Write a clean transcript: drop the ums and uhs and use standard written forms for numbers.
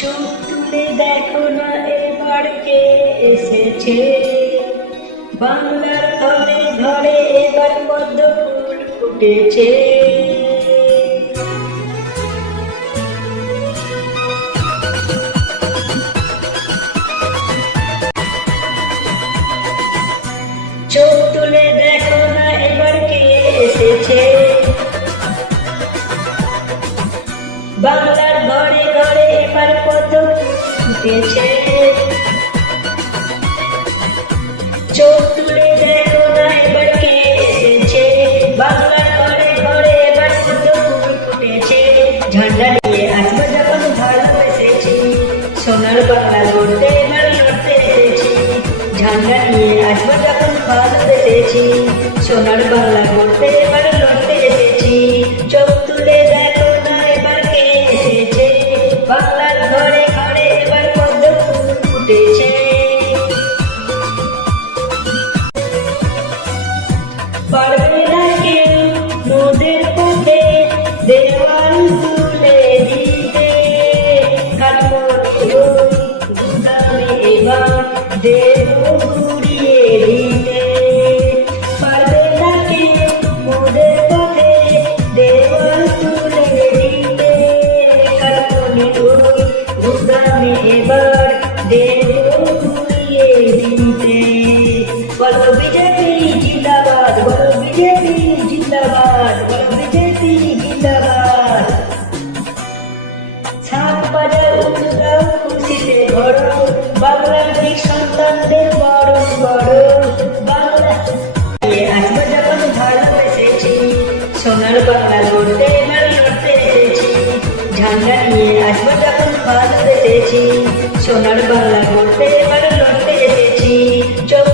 চোখ তুলে দেখো না এবার কে এসেছে, বাংলার ঘরে ঘরে এবার পদ্ম ফুল ফুটেছে। চোখ তুলে দেখো না এবার কে এসেছে, বাংলার ঘরে ঘরে এবার পদ্ম ফুটেছে। চোখ তুলে দেখো না এবার কে এসেছে, বাংলার ঘরে ঘরে এবার পদ্ম ফুল ফুটেছে। ঝান্ডা নিয়ে আসবো যখন ভালোবেসেছি, সোনার বাংলা গড়তে এবার লড়তে এসেছি। ঝান্ডা নিয়ে আসবো যখন ভালোবেসেছি, সোনার বাংলা গড়তে এবার লড়তে এসেছি। চোখ তুলে দেখো না এবার কে এসেছে, বাংলার ঘরে ঘরে এবার পদ্ম ফুল ফুটেছে। পারবে না কেউ মোদের পথে দেওয়াল তুলে দিতে, কাঠমোড়ে এবার দেব ঘুরিয়ে দিতে। পারবে না কেউ মোদের পথে দেওয়াল তুলে দিতে, কাঠমোড়ে এবার দেব ঘুরিয়ে দিতে। বলো বিজেপি জিন্দাবাদ, বলো বিজেপি জিন্দাবাদ, বলো বিজেপি জিন্দাবাদ। সাত বাজার উৎসব খুশিতে ভরো, বাংলার বীর সন্তানদের বরণ করো। বাংলা আসবো যখন ভালোবেসেছি, সোনার বাংলা গড়তে এবার লড়তে এসেছি। ঝান্ডা নিয়ে আসবো যখন ভালোবেসেছি, সোনার বাংলা গড়তে এবার লড়তে এসেছি। চোখ